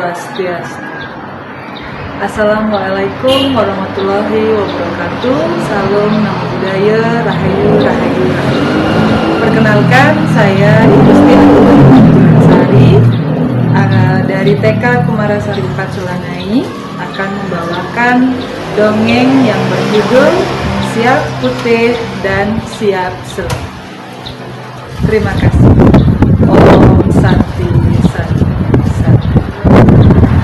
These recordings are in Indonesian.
Swastiastu. Assalamualaikum warahmatullahi wabarakatuh. Salam Namo Buddhaya, Rahayu Rahayu Rahayu. Perkenalkan, saya Ibu Sari dari TK Kumarasari 4 Sulanai akan membawakan dongeng yang berjudul Siap Putih dan Siap Selam. Terima kasih. Om Santi Santi Santi.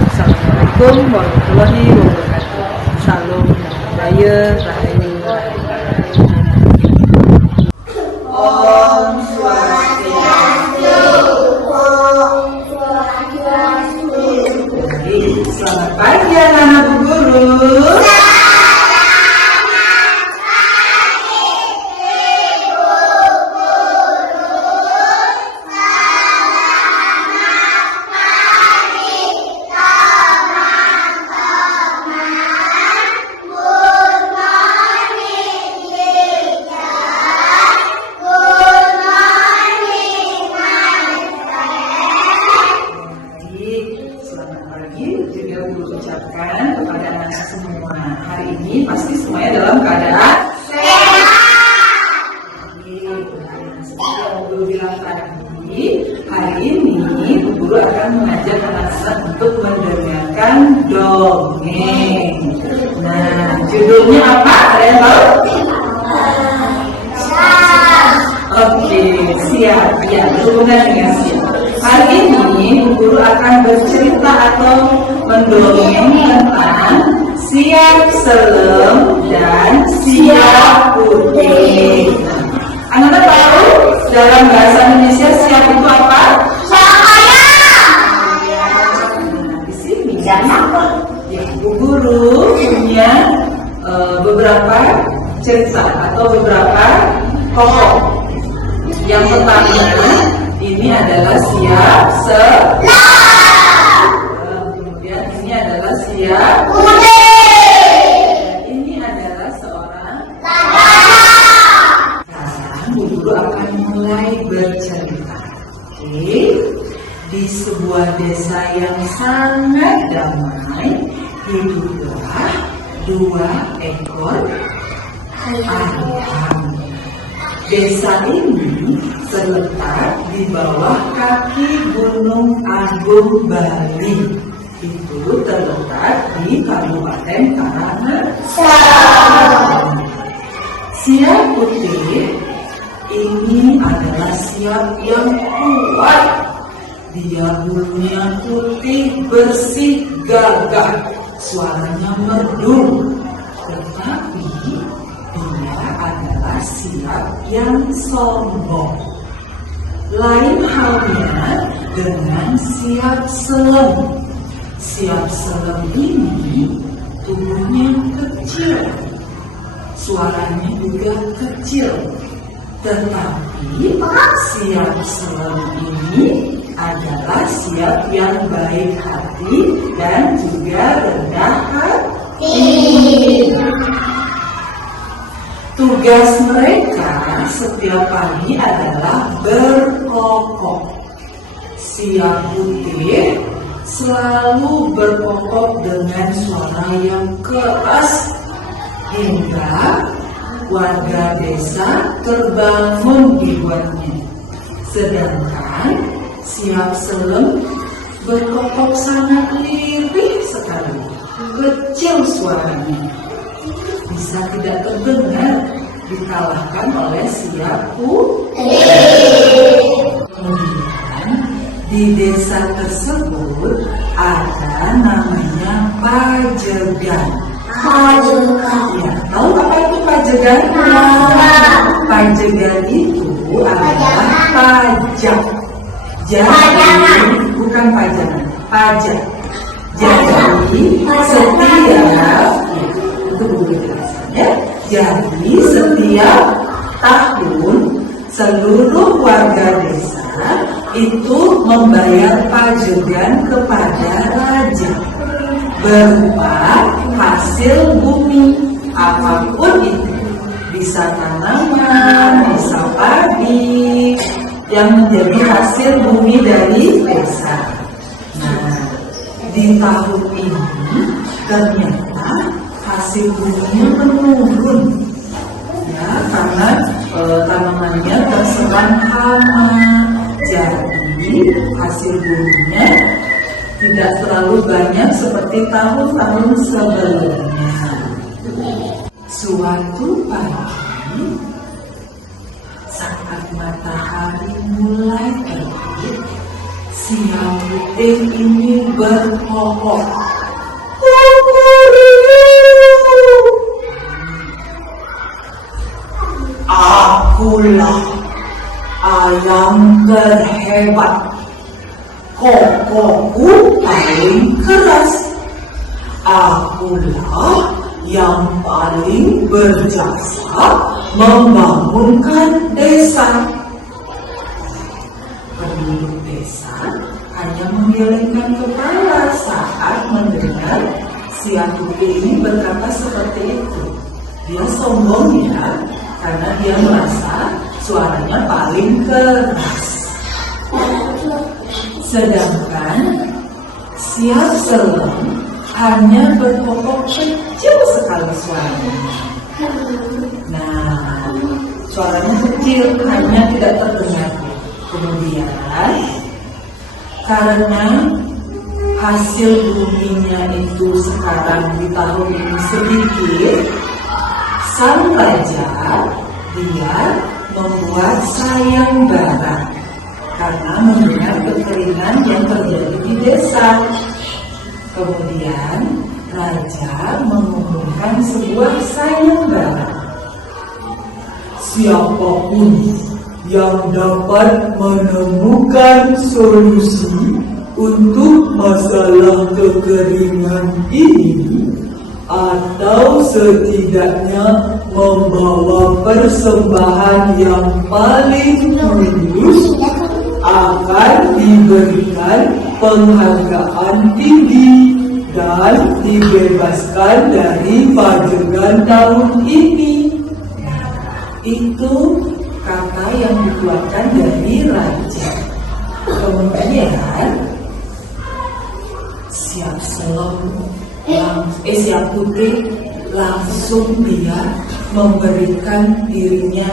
Assalamualaikum warahmatullahi wabarakatuh. Salam Budaya Rahayu. Om Swastiastu. Om Swastiastu. Selamat pagi anak-anak Bu Guru. Ucapkan kepada anak semua, hari ini pasti semuanya dalam keadaan sehat. Seperti yang Bu Guru bilang tadi, hari ini Bu Guru akan mengajak anak-anak untuk mendengarkan dongeng. Nah, judulnya apa? Ada yang tahu? Oke, siap. Ya, berhubungan dengan siap. Hari ini Bu Guru akan bercerita atau mendongeng tentang siap selem dan siap putih. Anak-anak tahu dalam bahasa Indonesia siap itu apa? Cahaya. Di sini ya, Bu Guru punya beberapa cerita atau beberapa tokoh. Yang pertama ini adalah siap selam. Siap Putih. Ini adalah seorang Lama. Sekarang Bu Guru akan mulai bercerita. Oke. Di sebuah desa yang sangat damai hiduplah 2 ekor ayam. Desa ini terletak di bawah kaki Gunung Agung Bali. Itu terletak di Kabupaten Karangasem. Siap putih ini adalah siap yang kuat. Dia bulunya putih, bersih, gagah, suaranya merdu. Tetapi dia adalah siap yang sombong. Lain halnya dengan siap selem. Siap selem ini tubuhnya kecil, suaranya juga kecil, tetapi siap selem ini adalah siap yang baik hati dan juga rendah hati. Tugas mereka setiap pagi adalah berkokok. Siap putih selalu berkokok dengan suara yang keras hingga warga desa terbangun dibuatnya. Sedangkan siap selem berkokok sangat lirih sekali, kecil suaranya, bisa tidak terdengar, dikalahkan oleh siap putih. Di desa tersebut ada namanya Pajegan. Ya, tahu apa itu Pajegan? Pajegan itu adalah pajak. Jadi bukan pajangan, pajak. Jadi setiap tahun seluruh warga desa itu membayar pajegan kepada raja berupa hasil bumi apapun itu, bisa tanaman, bisa padi yang menjadi hasil bumi dari desa. Nah, di tahun ini ternyata hasil buminya menurun, ya, karena tanamannya terserang hama. Jadi hasil buminya tidak terlalu banyak seperti tahun-tahun sebelumnya. Suatu pagi, saat matahari mulai terbit, si Putih ini berkokok. Akulah ayam terhebat, kokokku paling keras. Akulah yang paling berjasa membangunkan desa. Penduduk desa hanya menggelengkan kepala saat mendengar si Putih ini berkata seperti itu. Dia sombong, ya, karena dia merasa suaranya paling keras. Sedangkan Siap Selem hanya berkokok kecil sekali suaranya. Nah, suaranya kecil, hanya tidak terdengar. Kemudian, karena hasil buminya itu sekarang di tahun ini sedikit, sang raja dia membuat sayembara karena mendengar kekeringan yang terjadi di desa. Kemudian raja mengumumkan sebuah sayembara. Siapapun yang dapat menemukan solusi untuk masalah kekeringan ini, atau setidaknya membawa persembahan yang paling tulus, akan diberikan penghargaan tinggi dan dibebaskan dari pajegan tahun ini. Itu kata yang dikeluarkan dari raja. Kemudian Siap Putih langsung dia memberikan dirinya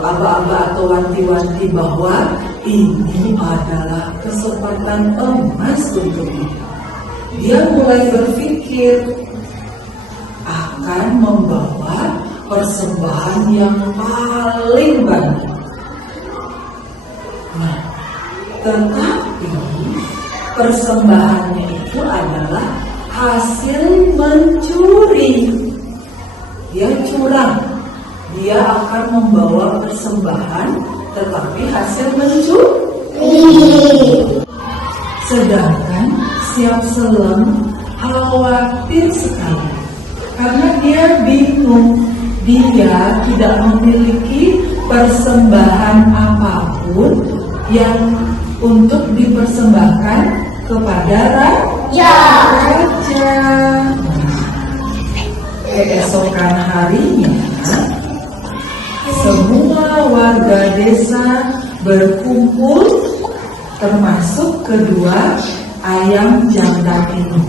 aba-aba atau wanti-wanti bahwa ini adalah kesempatan emas untuk dia. Dia mulai berpikir akan membawa persembahan yang paling banyak. Nah, tetapi persembahannya itu adalah hasil mencuri. Dia curang. Dia akan membawa persembahan tetapi hasil mencuri. Sedangkan Siap Selem khawatir sekali karena dia bingung. Dia tidak memiliki persembahan apapun yang untuk dipersembahkan kepada raja. Keesokan harinya, semua warga desa berkumpul, termasuk kedua ayam jantan ini,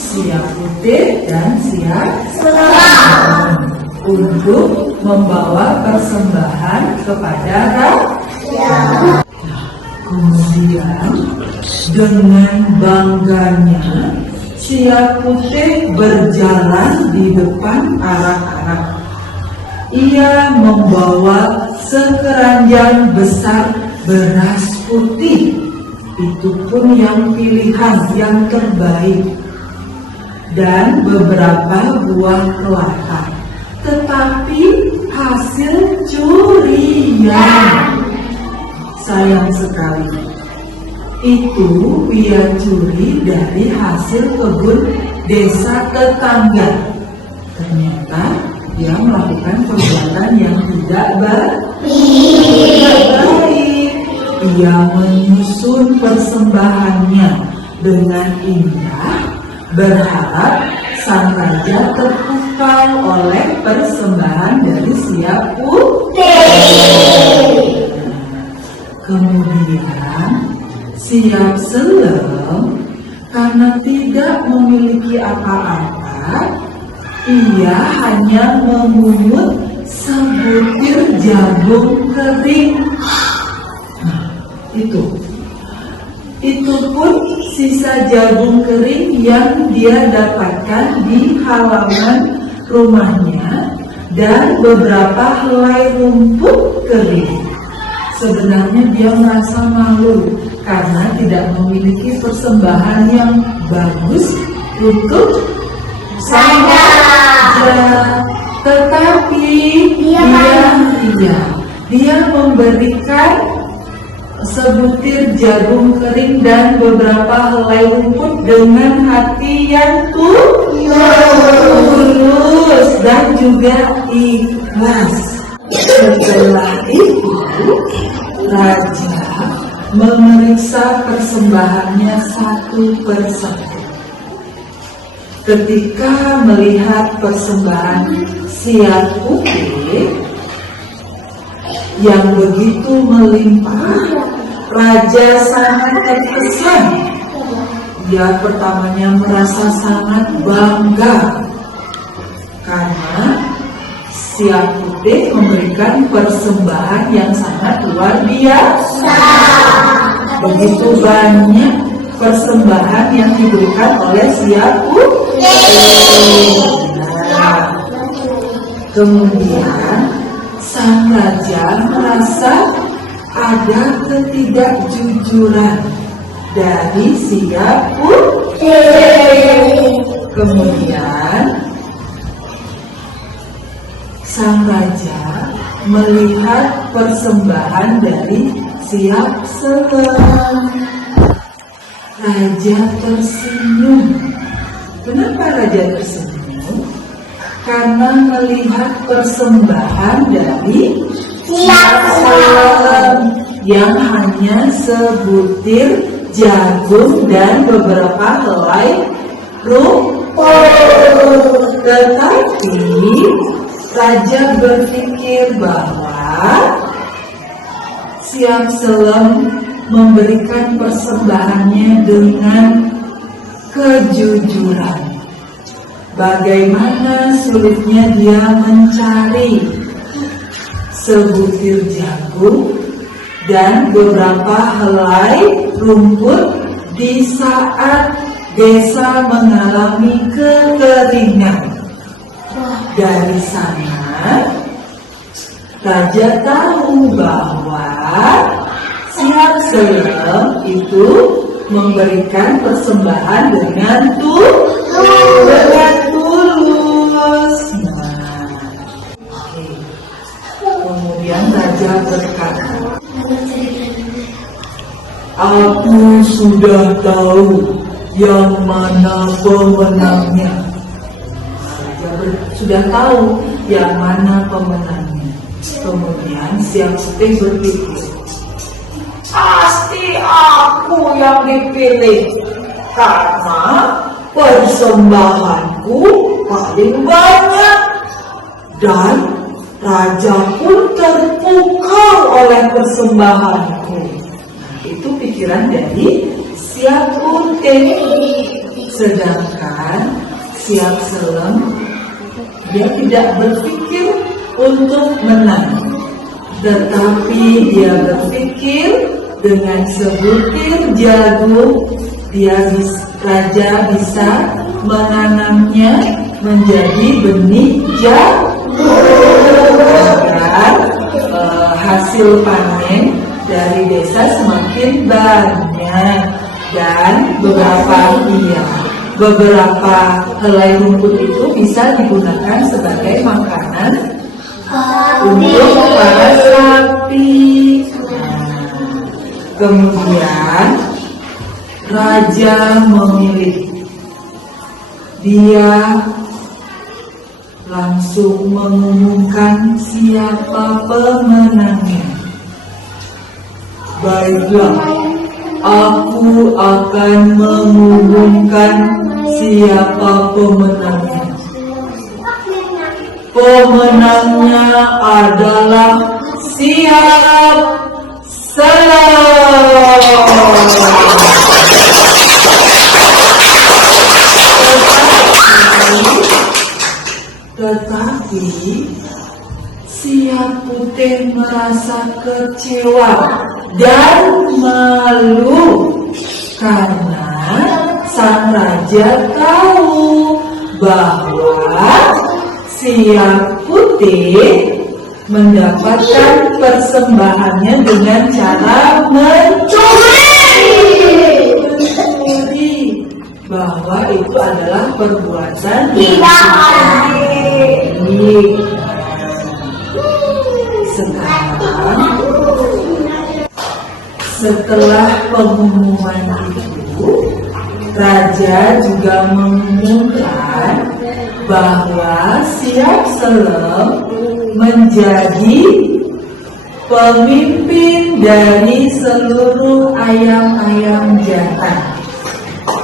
Siap Putih dan Siap Selem, untuk membawa persembahan kepada raja. Kemudian dengan bangganya Siap Putih berjalan di depan anak-anak. Ia membawa sekeranjang besar beras putih, itu pun yang pilihan, yang terbaik, dan beberapa buah kelapa, tetapi hasil curian. Sayang sekali, itu ia curi dari hasil kebun desa tetangga. Ternyata dia melakukan perbuatan yang tidak baik. Ia menyusun persembahannya dengan indah, berharap sang raja terpukau oleh persembahan dari Siap Putih. Kemudian Siap Selem karena tidak memiliki apa-apa, ia hanya memungut sebutir jagung kering. Nah, itu pun sisa jagung kering yang dia dapatkan di halaman rumahnya dan beberapa helai rumput kering. Sebenarnya dia merasa malu karena tidak memiliki persembahan yang bagus untuk sang raja. Tetapi dia memberikan sebutir jagung kering dan beberapa helai rumput dengan hati yang tulus dan juga ikhlas. Setelah itu, raja memeriksa persembahannya satu persatu. Ketika melihat persembahan siap putih yang begitu melimpah, raja sangat terkesan. Dia pertamanya merasa sangat bangga karena siap putih memberikan persembahan yang sangat luar biasa. Begitu banyak persembahan yang diberikan oleh siap putih. Nah, kemudian sang raja merasa ada ketidakjujuran dari siap putih. Kemudian sang raja melihat persembahan dari siap selam. Raja tersenyum. Kenapa raja tersenyum? Karena melihat persembahan dari siap selam yang hanya sebutir jagung dan beberapa helai rumput. Tetapi raja berpikir bahwa siap selam memberikan persembahannya dengan kejujuran. Bagaimana sulitnya dia mencari sebutir jagung dan beberapa helai rumput di saat desa mengalami kekeringan. Dari sana, raja tahu bahwa siap selam itu memberikan persembahan dengan tulus. Kemudian raja berkata, aku sudah tahu yang mana pemenangnya. Sudah tahu yang mana pemenangnya. Kemudian siap putih berpikir, pasti aku yang dipilih karena persembahanku paling banyak. Dan raja pun terpukau oleh persembahanku. Nah, itu pikiran dari siap putih. Sedangkan siap selam, dia tidak berpikir untuk menang, tetapi dia berpikir dengan sebutir jagung raja bisa menanamnya menjadi benih jagung agar hasil panen dari desa semakin banyak. Dan beberapa helai rumput itu bisa digunakan sebagai makanan untuk para sapi. Kemudian raja memilih. Dia langsung mengumumkan siapa pemenangnya. Baiklah, aku akan mengumumkan siapa pemenangnya. Pemenangnya adalah siap selam. Tetapi Siap Putih merasa kecewa dan malu karena sang raja tahu bahwa Siap Putih mendapatkan persembahannya dengan cara mencuri, bahwa itu adalah perbuatan Tidak baik. Sekarang setelah pengumuman itu, raja juga mengumumkan bahwa Siap Selem menjadi pemimpin dari seluruh ayam-ayam jantan,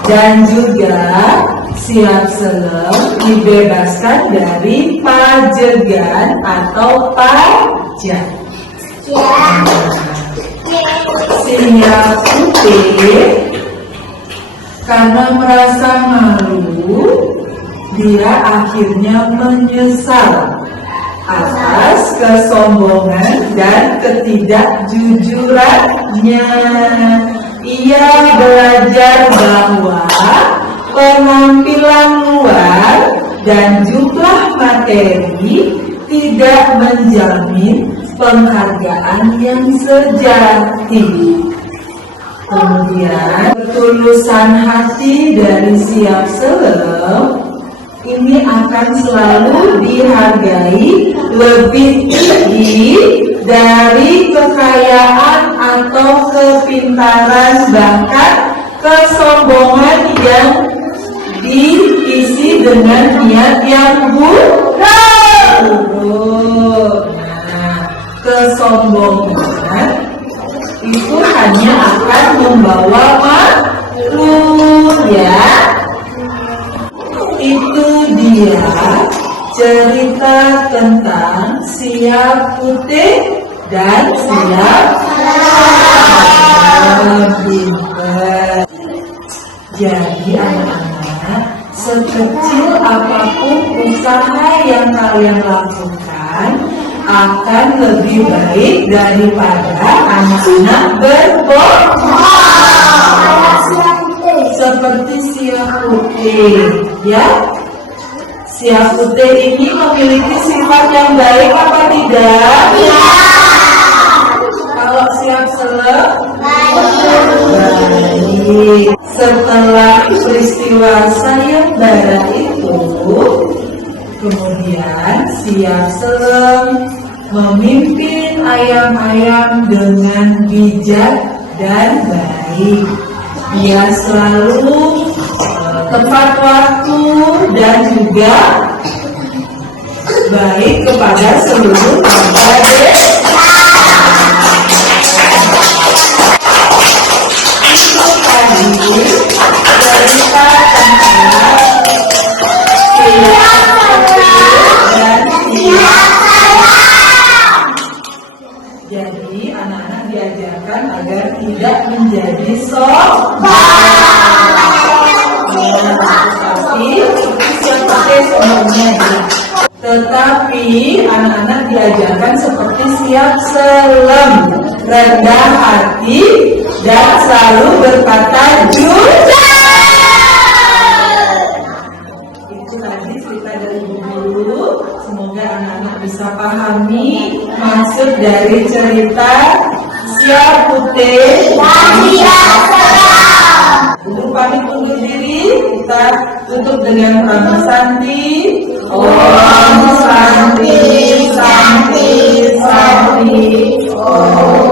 dan juga Siap Selem dibebaskan dari pajegan atau pajak. Siap Putih karena merasa malu, dia akhirnya menyesal atas kesombongan dan ketidakjujurannya. Ia belajar bahwa penampilan luar dan jumlah materi tidak menjamin penghargaan yang sejati. Kemudian ketulusan hati dari Siap Selem ini akan selalu dihargai lebih tinggi dari kekayaan atau kepintaran, bahkan kesombongan yang diisi dengan niat yang buruk. Nah, kesombongan itu hanya akan membawa malu, ya. Itu dia cerita tentang Siap Putih dan Siap Selem. Jadi anak-anak, sekecil apapun usaha yang kalian lakukan akan lebih baik daripada anak-anak berbohong. Seperti Siap Putih, ya. Siap Putih ini memiliki sifat yang baik apa tidak? Iya. Kalau Siap Selem, baik. Setelah peristiwa sayembara itu, kemudian Siap Selem memimpin ayam-ayam dengan bijak dan baik. Dia selalu tepat waktu dan juga baik kepada seluruh warga desa. Itu tadi cerita tentang Siap Putih dan Siap Selem. Jadi anak-anak diajarkan agar tidak menjadi sombong. Tetapi anak-anak diajarkan seperti Siap Selem, rendah hati dan selalu berkata jujur. Itu tadi cerita dari guru. Semoga anak-anak bisa pahami maksud dari cerita Siap Putih dan Siap Selem. Untuk pamit undur diri, kita tutup dengan Prana Santi. Om Santi, Santi, Santi. Om